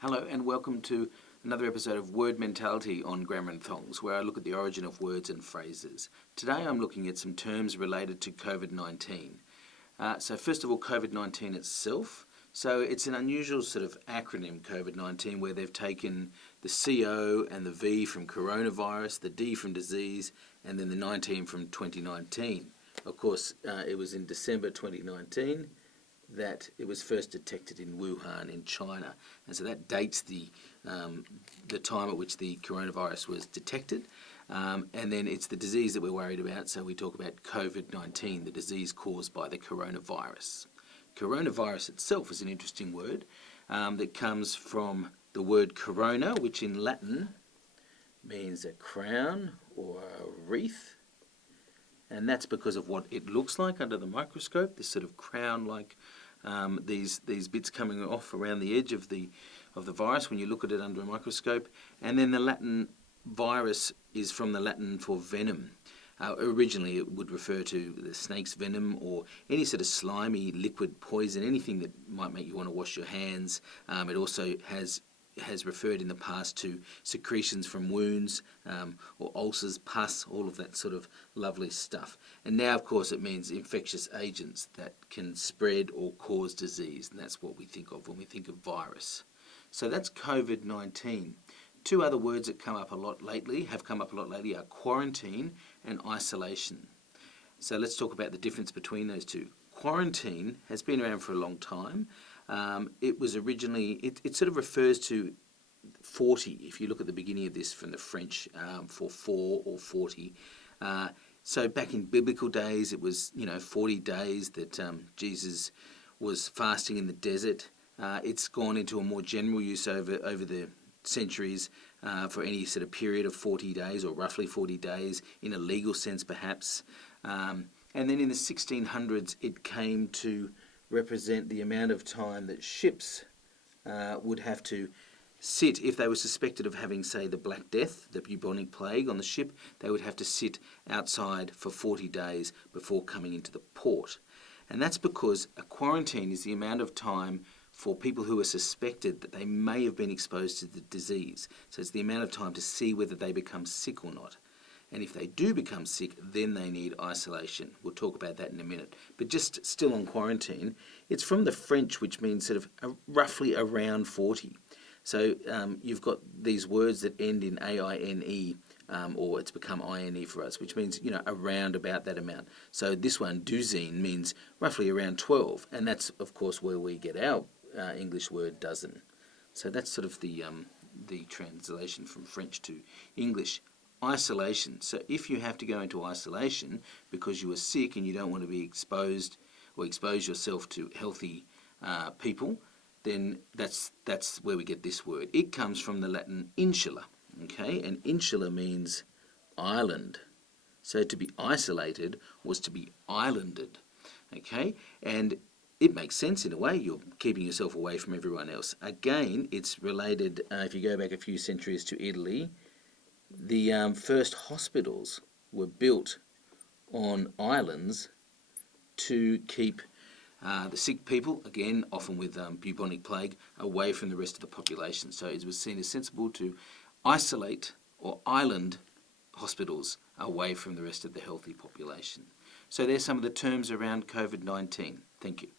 Hello and welcome to another episode of Word Mentality on Grammar and Thongs, where I look at the origin of words and phrases. Today I'm looking at some terms related to COVID-19. So first of all, COVID-19 itself. So it's an unusual sort of acronym, COVID-19, where they've taken the CO and the V from coronavirus, the D from disease, and then the 19 from 2019. Of course, it was in December 2019 that it was first detected in Wuhan in China, and so that dates the time at which the coronavirus was detected. And then it's the disease that we're worried about, so we talk about COVID-19, the disease caused by the coronavirus. Coronavirus itself is an interesting word that comes from the word corona, which in Latin means a crown or a wreath. And that's because of what it looks like under the microscope, this sort of crown-like, these bits coming off around the edge of the virus when you look at it under a microscope. And then the Latin virus is from the Latin for venom. Originally it would refer to the snake's venom or any sort of slimy liquid poison, anything that might make you want to wash your hands. It also has referred in the past to secretions from wounds or ulcers, pus, all of that sort of lovely stuff. And now, of course, it means infectious agents that can spread or cause disease, and that's what we think of when we think of virus. So that's COVID-19. Two other words that have come up a lot lately are quarantine and isolation. So let's talk about the difference between those two. Quarantine has been around for a long time. It was originally, it sort of refers to 40, if you look at the beginning of this from the French for 4 or 40. So back in biblical days, it was 40 days that Jesus was fasting in the desert. It's gone into a more general use over the centuries for any sort of period of 40 days or roughly 40 days in a legal sense perhaps. And then in the 1600s, it came to represent the amount of time that ships would have to sit if they were suspected of having, say, the Black Death, the bubonic plague on the ship. They would have to sit outside for 40 days before coming into the port. And that's because a quarantine is the amount of time for people who are suspected that they may have been exposed to the disease. So it's the amount of time to see whether they become sick or not. And if they do become sick, then they need isolation. We'll talk about that in a minute. But just still on quarantine, it's from the French, which means sort of roughly around 40. So you've got these words that end in A-I-N-E, or it's become I-N-E for us, which means, around about that amount. So this one, douzaine, means roughly around 12. And that's, of course, where we get our English word dozen. So that's sort of the translation from French to English. Isolation. So if you have to go into isolation because you are sick and you don't want to be exposed or expose yourself to healthy people, then that's where we get this word. It comes from the Latin insula, okay? And insula means island. So to be isolated was to be islanded, okay? And it makes sense in a way. You're keeping yourself away from everyone else. Again, it's related, if you go back a few centuries to Italy, the first hospitals were built on islands to keep the sick people, again, often with bubonic plague, away from the rest of the population. So it was seen as sensible to isolate or island hospitals away from the rest of the healthy population. So there's some of the terms around COVID-19. Thank you.